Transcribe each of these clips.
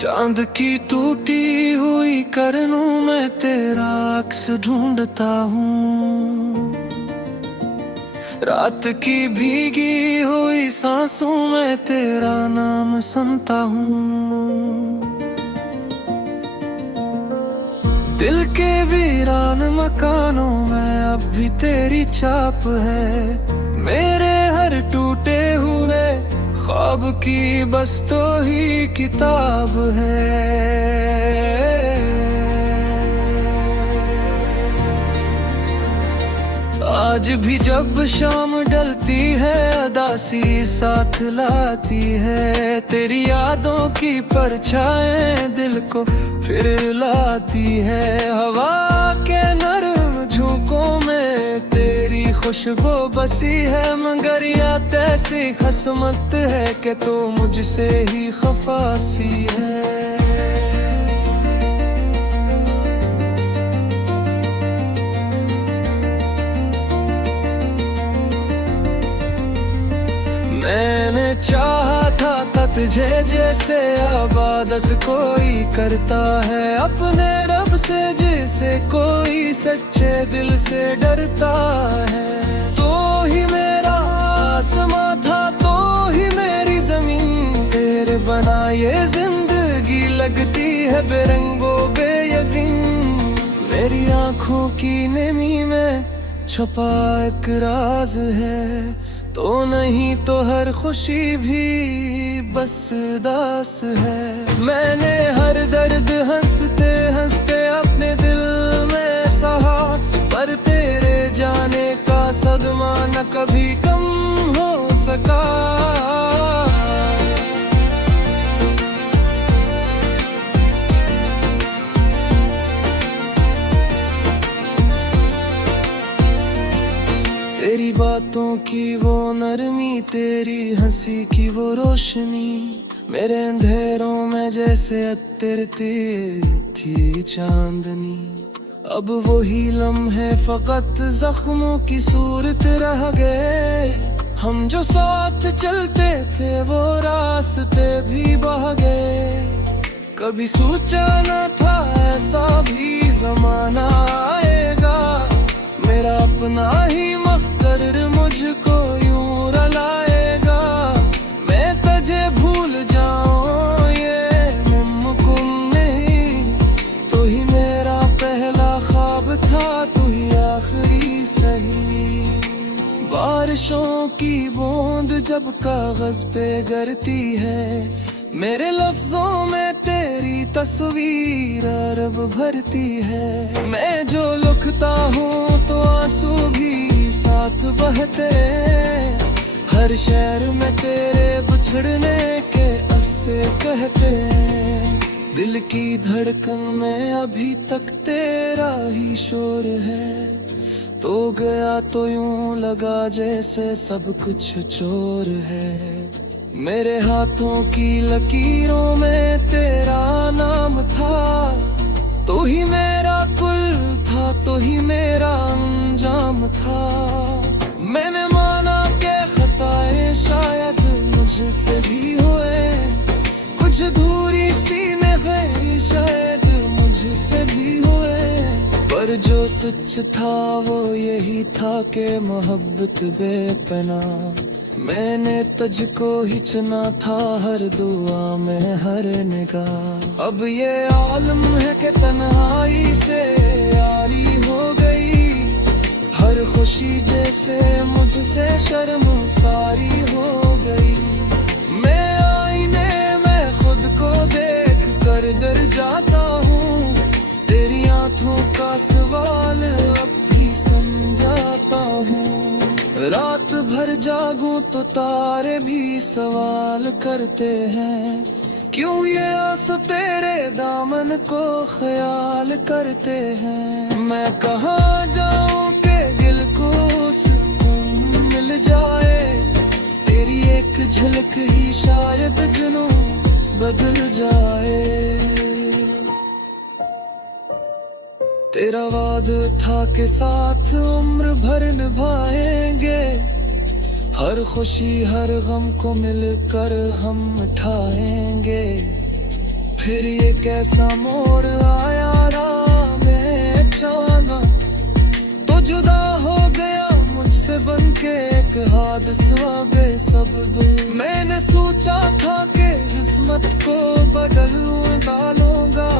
चांद की टूटी हुई करनों में तेरा अक्स ढूंढता हूँ। रात की भीगी हुई सांसों में तेरा नाम सुनता हूँ। दिल के वीरान मकानों में अब भी तेरी छाप है। मेरे हर टूटे हुए ख्वाब की बस तो ही किताब है। आज भी जब शाम ढलती है अदासी साथ लाती है। तेरी यादों की परछाएं दिल को फिर लाती है। हवा के नरम झोंकों में तेरी खुशबू बसी है। मगर याद ऐसी किस्मत है कि तो मुझसे ही खफासी है। मैंने चाहा था तुझे जैसे इबादत कोई करता है अपने रब से, जिसे कोई सच्चे दिल से डरता है। तो ही मेरा आसमां था, तो ही मेरी जमीन। तेरे बना ये जिंदगी लगती है बेरंगो बेयकीन। मेरी आंखों की नमी में छुपा एक राज है। तो नहीं तो हर खुशी भी बस दास है। मैंने हर दर्द हंसते हंसते अपने दिल में सहा, पर तेरे जाने का सदमा न कभी कम हो सका। तेरी बातों की वो नरमी, तेरी हंसी की वो रोशनी, मेरे अंधेरों में जैसे अतरती थी चांदनी। अब वही लम्हे फकत जख्मों की सूरत रह गए। हम जो साथ चलते थे वो रास्ते भी बह गए। कभी सोचा न था ऐसा भी जमाना आएगा। मेरा अपना ही मख्तर मुझको यूं रुलाएगा। मैं तुझे भूल जाऊं ये मुमकिन नहीं। तू ही मेरा पहला ख्वाब था, तू ही आखिरी सही। बारिशों की बूंद जब कागज पे गिरती है, मेरे लफ्जों में तेरी तस्वीर रब भरती है। मैं जो लिखता हूँ तो आंसू भी साथ बहते। हर शहर में तेरे बिछड़ने के अस्से कहते। दिल की धड़कन में अभी तक तेरा ही शोर है। तो गया तो यूं लगा जैसे सब कुछ चोर है। मेरे हाथों की लकीरों में तेरा नाम था। तो ही मेरा कुल था, तो ही मेरा अंजाम था। मैंने माना कि खताएं शायद मुझसे भी हुए। कुछ दूरी सीने गई शायद मुझसे भी हुए। पर जो सच था वो यही था कि मोहब्बत बेपनाह। मैंने तुझको ही चुना था हर दुआ में हर निगाह। अब ये आलम है कि तन्हाई से यारी हो गई। हर खुशी जैसे मुझसे शर्मसारी हो गई। मैं आईने में खुद को देख कर डर जाता हूँ। तेरी आंखों का सवाल अब भी समझाता हूँ। रात भर जागूं तो तारे भी सवाल करते हैं। क्यों ये आंसू तेरे दामन को ख्याल करते हैं। मैं कहाँ जाऊं के दिल को सुकून मिल जाए। तेरी एक झलक ही शायद जुनून बदल जाए। तेरा वादा था के साथ उम्र भर निभाएंगे। हर खुशी हर गम को मिलकर हम उठाएंगे। फिर ये कैसा मोड़ आया राह में अचानक, तो जुदा हो गया मुझसे बनके एक हादसा बेसबब। मैंने सोचा था कि किस्मत को बदल डालूंगा,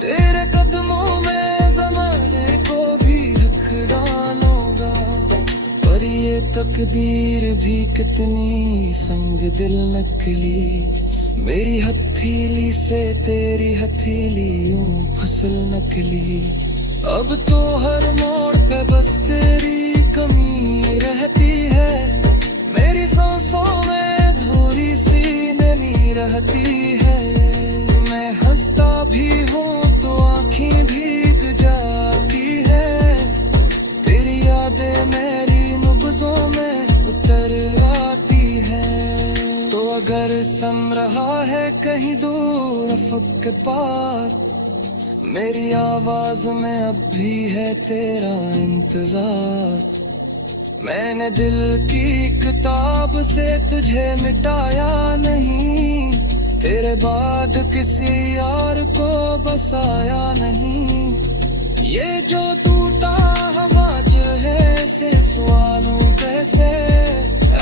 तेरे कदमों में ज़माने को भी रख डालूंगा। पर ये तकदीर भी कितनी संग दिल निकली, मेरी हथेली से तेरी हथेली यूं फसल नकली। अब तो हर मोड़ पे बस तेरी कमी रहती है, मेरी सांसों में थोड़ी सी नमी रहती है। मैं हंसता भी हूँ तो आँखें भीग जाती है, तेरी यादें मेरी नब्ज़ों में उतर आती है। तो अगर सम रहा है कहीं दूर अफ़क़ के पास, मेरी आवाज में अब भी है तेरा इंतजार। मैंने दिल की किताब से तुझे मिटाया नहीं, तेरे बाद किसी यार को बसाया नहीं। ये जो टूटा हवा जो है से सवालों कैसे,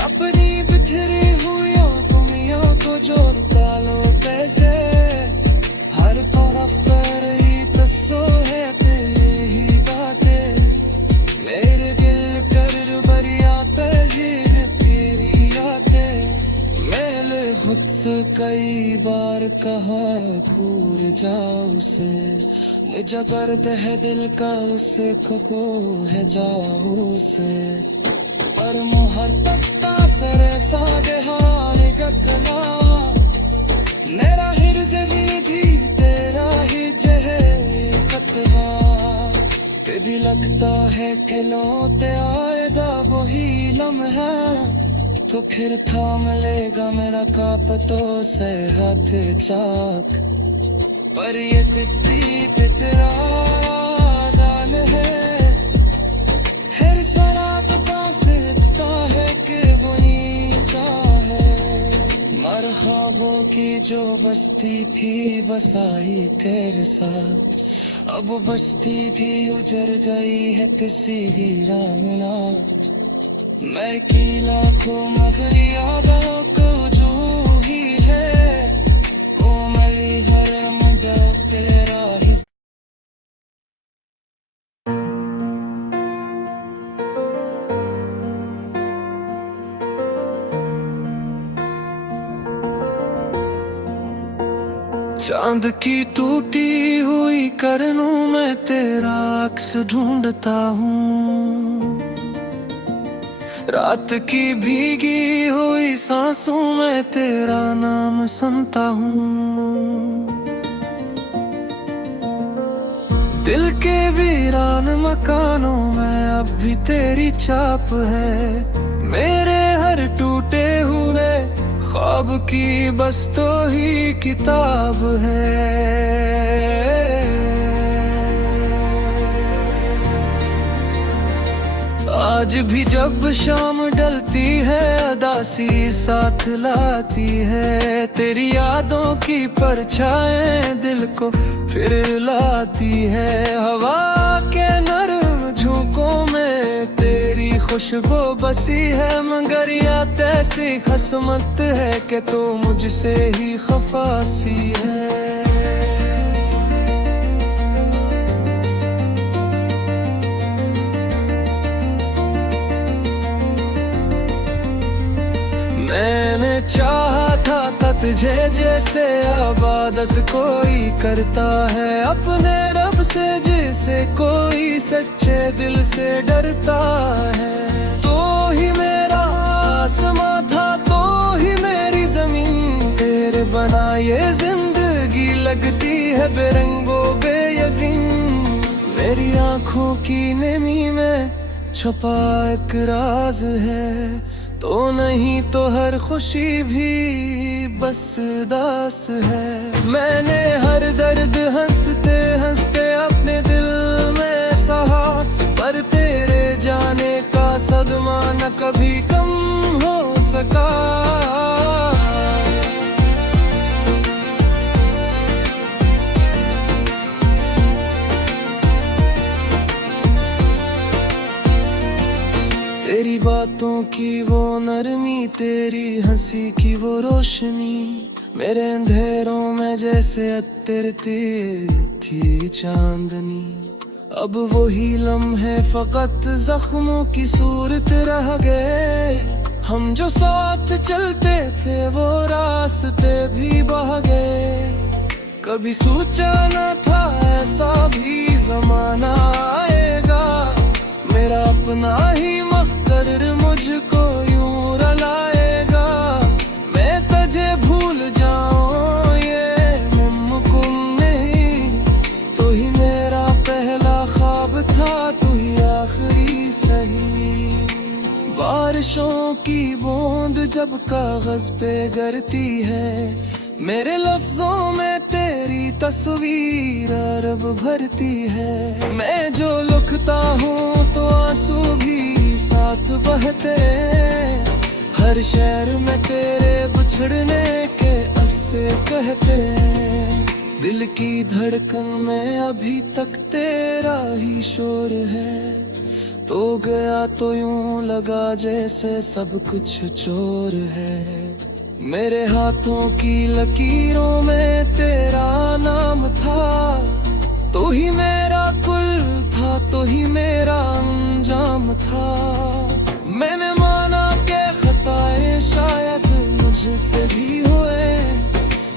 अपनी बिखरी हुई दुनिया को जोड़ डालो कैसे। हर तरफ कर ही तस्सो है तेरी बातें, मेरे दिल कर बरिया तहरीर तेरी यादें। मैंने खुद से कई बार कहा भूल जाओ उसे, निजा दर्द है दिल का उससे खबो है जाओ उसे। पर मोहब्बत का सर सादे हाल गगला, मेरा हिर्ज़ ही तेरा ही जहे कतहा। कभी लगता है कि लौटे आएगा वही लम्हा, तो फिर थाम लेगा मेरा कांपतों से हाथ चाक। पर ये तितली पे तेरा दान है, हर सरात से है कि वो नीचा है। मर ख्वाबों की जो बस्ती थी बसाई तेरे साथ, अब बस्ती भी उजड़ गई है किसी वीरान रात। मैं की लाखों मगरी यादों को जो ही है, कोमली हर मगर तेरा ही। चांद की टूटी हुई करनों में तेरा अक्स ढूंढता हूँ, रात की भीगी हुई सांसों में तेरा नाम सुनता हूँ। दिल के वीरान मकानों में अब भी तेरी छाप है, मेरे हर टूटे हुए ख्वाब की बस तो ही किताब है। आज भी जब शाम ढलती है अदासी साथ लाती है, तेरी यादों की परछाएं दिल को फिर लाती है। हवा के नरम झोंकों में तेरी खुशबू बसी है, मगर याद ऐसी खसमत है कि तू मुझसे ही खफासी है। मैंने चाहा था तुझे जैसे इबादत कोई करता है अपने रब से, जिसे कोई सच्चे दिल से डरता है। तो ही मेरा आसमां था, तो ही मेरी जमीन, तेरे बना ये जिंदगी लगती है बेरंगो बेयकीन। मेरी आंखों की नमी में छुपा एक राज है, तो नहीं तो हर खुशी भी बस दास है। मैंने हर दर्द हंसते हंसते अपने दिल में सहा, पर तेरे जाने का सदमा न कभी कम हो सका। बातों की वो नरमी, तेरी हंसी की वो रोशनी, मेरे अंधेरों में जैसे अतरती थी चांदनी। अब वही लम्हे फकत जख्मों की सूरत रह गए, हम जो साथ चलते थे वो रास्ते भी बह गए। कभी सोचा न था ऐसा भी जमाना आएगा, मेरा अपना ही मकदर मुझको यूं रुलाएगा। मैं तुझे भूल जाऊं ये मुमकिन नहीं, तू ही मेरा पहला ख्वाब था, तू ही आखिरी सही। बारिशों की बूंद जब कागज पे गिरती है, मेरे लफ्जों में तेरी तस्वीर रब भरती है। मैं जो लिखता हूँ तो आंसू भी साथ बहते, हर शहर में तेरे बिछड़ने के अस्से कहते। दिल की धड़कन में अभी तक तेरा ही शोर है, तो गया तो यूं लगा जैसे सब कुछ चोर है। मेरे हाथों की लकीरों में तेरा नाम था, तू ही मेरा कुल था, तू ही मेरा अंजाम था। मैंने माना के खताएं शायद मुझसे भी हुए,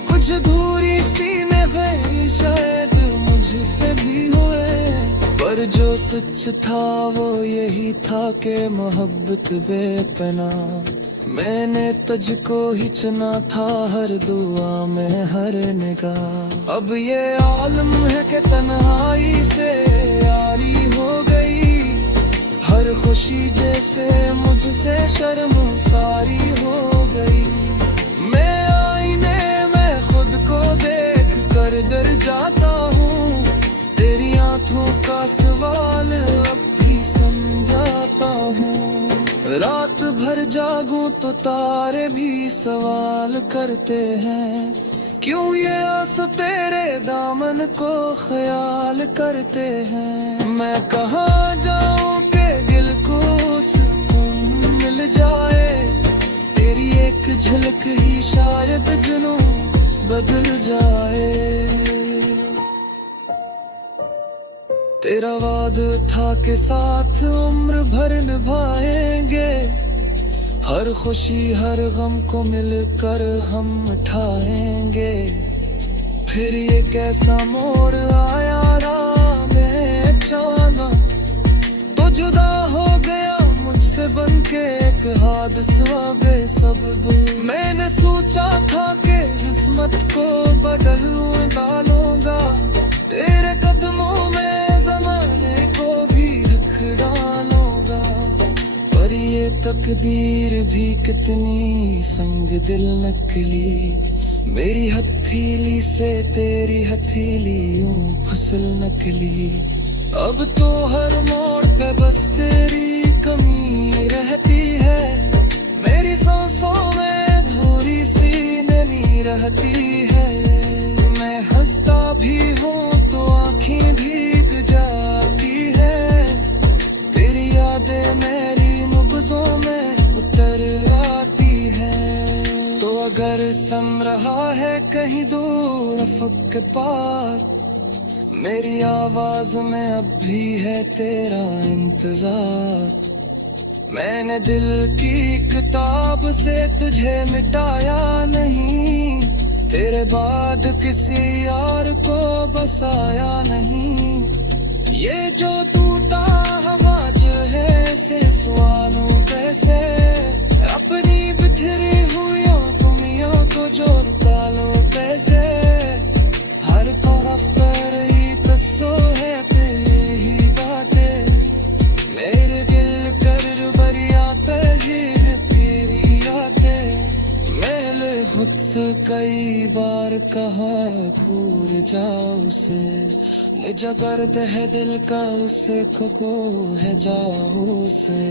कुछ दूरी सीने गई शायद मुझसे भी हुए, पर जो सच था वो यही था कि मोहब्बत बेपनाह। मैंने तुझको ही चुना था हर दुआ में हर निगाह। अब ये आलम है कि तन्हाई से यारी हो गई, हर खुशी जैसे मुझसे शर्मसारी हो गई। मैं आईने में खुद को देख कर डर जाता हूँ, तेरी आंखों का सवाल अब भी समझाता हूँ। रात भर जागूं तो तारे भी सवाल करते हैं, क्यों ये आंसू तेरे दामन को ख्याल करते हैं। मैं कहाँ जाऊं के दिल को सुकून मिल जाए, तेरी एक झलक ही शायद जुनूं बदल जाए। तेरा वादा था के साथ उम्र भर निभाएंगे, हर खुशी हर गम को मिलकर हम उठाएंगे। फिर ये कैसा मोड़ आया राह में अचानक, तो जुदा हो गया मुझसे बनके एक हादसा बेसबब। मैंने सोचा था कि किस्मत को बदल डालूंगा, तेरे कदमों में तकदीर भी कितनी संग दिल निकली, मेरी हथेली से तेरी हथेली यूं फसल निकली। अब तो हर मोड़ पे बस तेरी कमी रहती है, मेरी सांसों में धूरी सी नमी रहती है। मैं हंसता भी हूँ तो आँखें भीग जाती है, तेरी यादें मेरी में उतर आती है। तो अगर सम रहा है कहीं दूर अफक के पास, मेरी आवाज में अब भी है तेरा इंतजार। मैंने दिल की किताब से तुझे मिटाया नहीं, तेरे बाद किसी यार को बसाया नहीं। ये जो टूटा हवा है से सवालों कैसे, अपनी बिखरी हुई कमियों को जोड़ता लो कैसे। हर तरफ पर ही तस्सो है तेरी बातें, मेरे दिल कर बरियाते ही तेरी यादें। मैंने खुद से कई बार कहा भूल जाओ उसे, निजा दर्द है दिल का उसे खबो है जाओ उसे।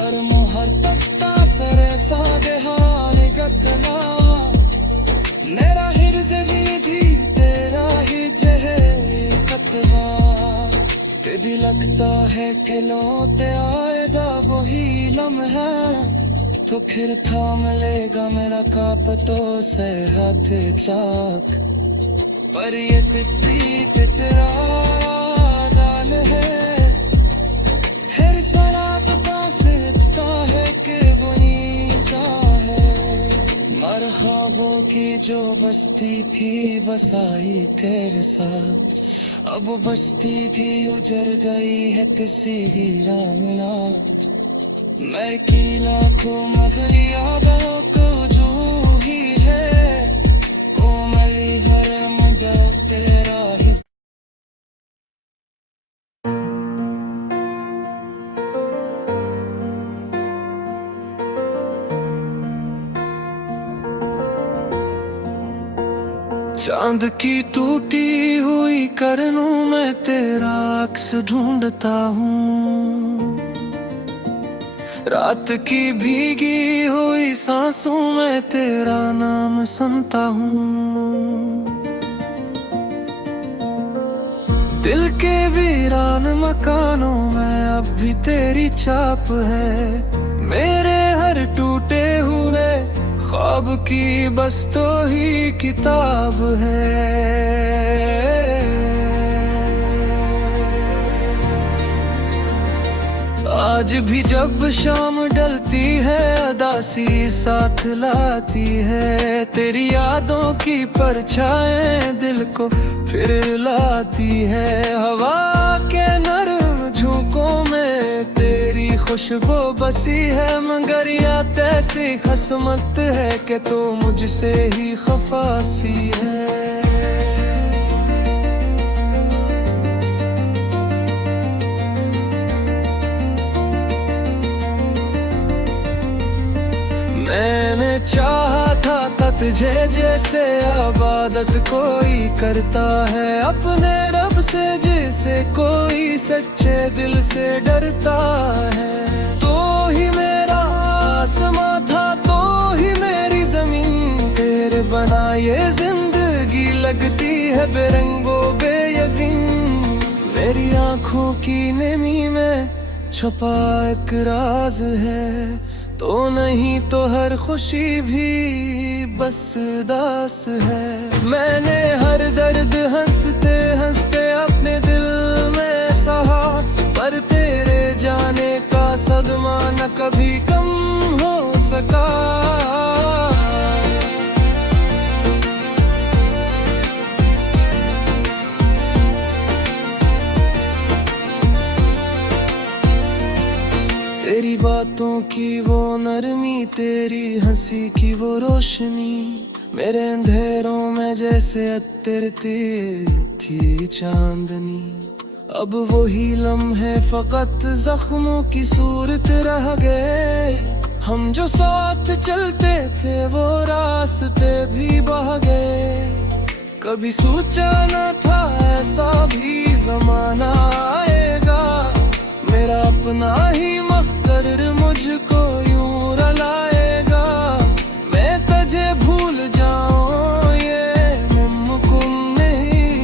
और मुहर तख्ता सरे सादे हारे गकला, मेरा हिर्ज़ ही थी तेरा ही जहे कतला। फिर भी लगता है कि लौट आएगा वही लम्हा, तो फिर थाम लेगा मेरा कांपतों से हाथ चाक। पर ये तितली तेरा डाल है, हर शराब सोचता है कि वही चाहे। मर ख्वाबों की जो बस्ती थी बसाई तेरे साथ, अब बस्ती भी उजड़ गई है किसी ही रात। मैं की लाखों मगर यादों को जो ही है, कोमली हर मुद्दा तेरा ही। चांद की टूटी हुई करनों में तेरा अक्स ढूंढता हूँ, रात की भीगी हुई सांसों में तेरा नाम सुनता हूँ। दिल के वीरान मकानों में अब भी तेरी छाप है, मेरे हर टूटे हुए ख्वाब की बस तो ही किताब है। आज भी जब शाम ढलती है अदासी साथ लाती है, तेरी यादों की परछाएं दिल को फिर लाती है। हवा के नरम झोंकों में तेरी खुशबू बसी है, मगर याद ऐसी खसमत है कि तू मुझसे ही खफासी है। मैंने चाहा था तुझे जैसे इबादत कोई करता है अपने रब से, जिसे कोई सच्चे दिल से डरता है। तो ही मेरा आसमां था, तो ही मेरी जमीन, तेरे बना ये जिंदगी लगती है बेरंगो बेयकीन। मेरी आंखों की नमी में छुपा एक राज है, तो नहीं तो हर खुशी भी बस दास है। मैंने हर दर्द हंसते हंसते अपने दिल में सहा, पर तेरे जाने का सदमा न कभी कम हो सका। तेरी बातों की वो नरमी, तेरी हंसी की वो रोशनी, मेरे अंधेरों में जैसे अतरती थी चांदनी। अब वही लम्हे फकत जख्मों की सूरत रह गए, हम जो साथ चलते थे वो रास्ते भी बह गए। कभी सोचा न था ऐसा भी जमाना आएगा, मेरा अपना ही मकदर मुझको यूं रुलाएगा। मैं तुझे भूल जाऊं ये मुमकिन नहीं,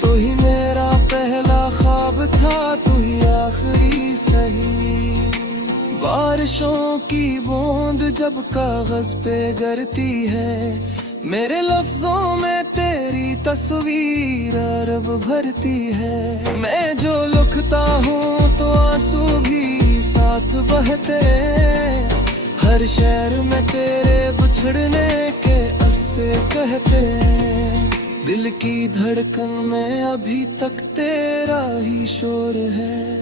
तू ही मेरा पहला ख्वाब था, तू ही आखिरी सही। बारिशों की बूंद जब कागज पे गिरती है, मेरे लफ्जों में तेरी तस्वीर रब भरती है। मैं जो लिखता हूँ तो आंसू भी साथ बहते, हर शहर में तेरे बिछड़ने के अस्से कहते। दिल की धड़कन में अभी तक तेरा ही शोर है,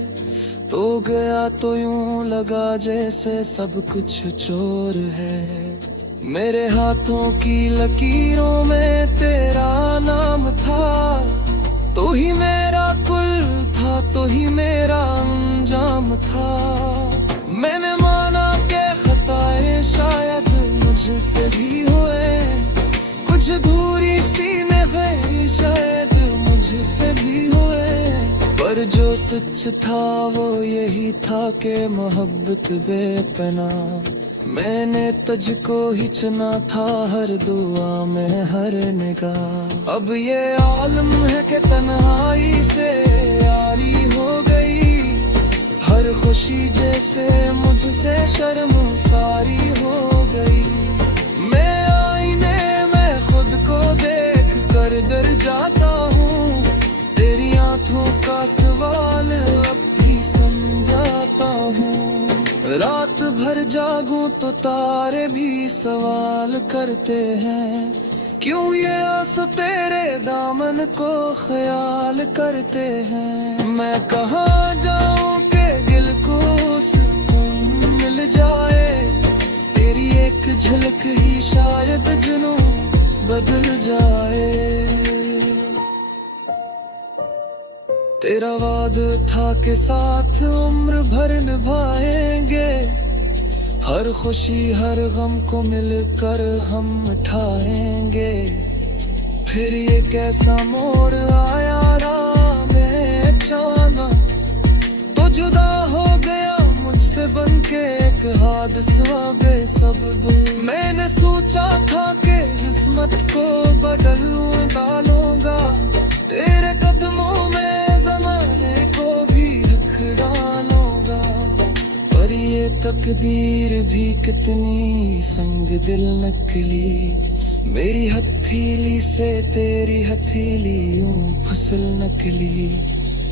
तो गया तो यूं लगा जैसे सब कुछ चोर है। मेरे हाथों की लकीरों में तेरा नाम था, तो ही मेरा कुल था, तो ही मेरा अंजाम था। मैंने माना कि खताएं शायद मुझसे भी हुए, कुछ दूरी सीने गई शायद मुझसे भी हुए, पर जो सच था वो यही था कि मोहब्बत बेपनाह। मैंने तुझको ही चुना था हर दुआ में हर निगाह। अब ये आलम है कि तन्हाई से यारी हो खुशी जैसे मुझसे शर्म सारी हो गई। मैं आईने में खुद को देख कर डर जाता हूँ, तेरी आंखों का सवाल अब भी समझाता हूँ। रात भर जागूं तो तारे भी सवाल करते हैं, क्यों ये आंसू तेरे दामन को ख्याल करते हैं। मैं कहाँ जाऊं के दिल को सुकून मिल जाए, तेरी एक झलक ही शायद जुनूं बदल जाए। तेरा वादा था के साथ उम्र भर निभाएंगे, हर खुशी हर गम को मिलकर हम उठाएंगे। फिर ये कैसा मोड़ आया राह में अचानक, तो जुदा हो गया मुझसे बनके एक हादसा बेसबब। मैंने सोचा था कि किस्मत को बदल डालूंगा, तेरे कदमों में ज़माने को भी रख डालूंगा। पर ये तकदीर भी कितनी संग दिल निकली, मेरी हथेली से तेरी हथेली यूं फिसल निकली।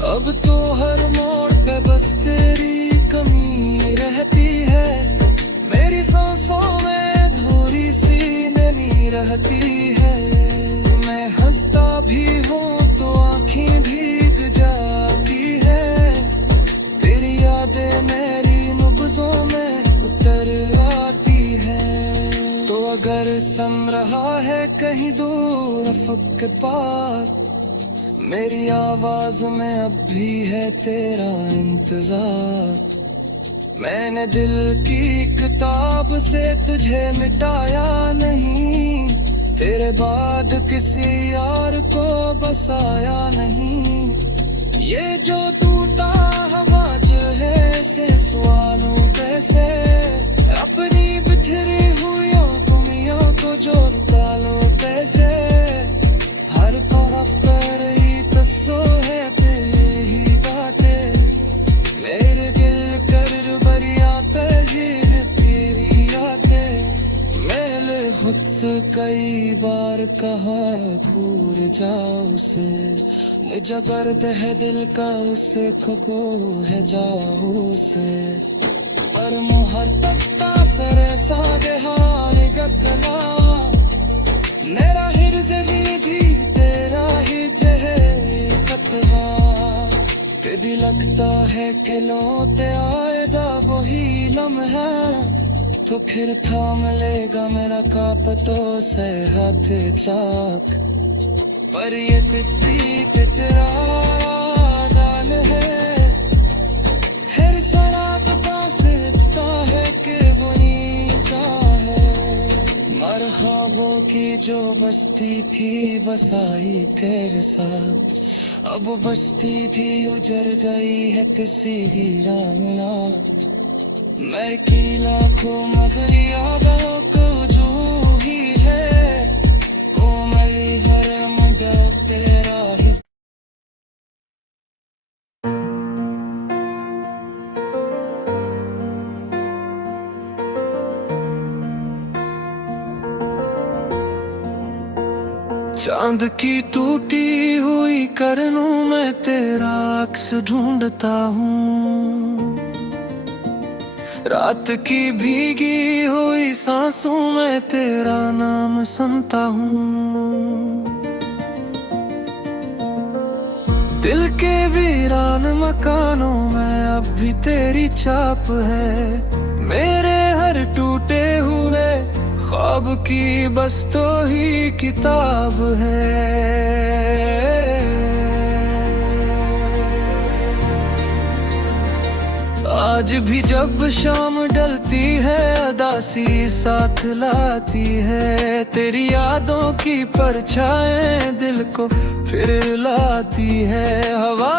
अब तो हर मोड़ पे बस तेरी कमी रहती है, मेरी सांसों में थोड़ी सी नमी रहती है। मैं हंसता भी हूँ तो आँखें भीग जाती है, तेरी यादें मेरी नब्ज़ों में उतर आती है। तो अगर सन रहा है कहीं दूर अफ़क़ के पास, मेरी आवाज में अब भी है तेरा इंतजार। मैंने दिल की किताब से तुझे मिटाया नहीं, तेरे बाद किसी यार को बसाया नहीं। ये जो टूटा हवा है से सवालों कैसे, अपनी बिखरी हुई दुनिया को जोड़ता लो कैसे। हर तरफ कर रही तस्सो है तेरी ही बातें, मेरे दिल कर बरियाते ही तेरी यादें। मैंने खुद से कई बार कहा भूल जाओ उसे, निजा दर्द है दिल का उसे खबो है जाओ उसे। पर मुहर तकता सरे सागे हारे गगला, मेरा हिर्ज़ भी तेरा ही जहे कतहा। कभी लगता है कि लौटे आएगा वही लम्हा, तो फिर थाम लेगा मेरा कांपतों से हाथ चाक। पर ये तितली तेरा डाल है, हर सरात पास रिश्ता है कि वो नीचा है। मर ख्वाबों की जो बस्ती थी बसाई तेरे साथ, अब बस्ती भी उजड़ गई है किसी ही रात। मैं की लाखों मगरी यादों को जो ही है, कोमल हर मगर तेरा ही। चांद की टूटी हुई करनों में तेरा अक्स ढूंढता हूँ, रात की भीगी हुई सांसों में तेरा नाम सुनता हूँ। दिल के वीरान मकानों में अब भी तेरी छाप है, मेरे हर टूटे हुए ख्वाब की बस तो ही किताब है। आज भी जब शाम ढलती है अदासी साथ लाती है, तेरी यादों की परछाएं दिल को फिर लाती है। हवा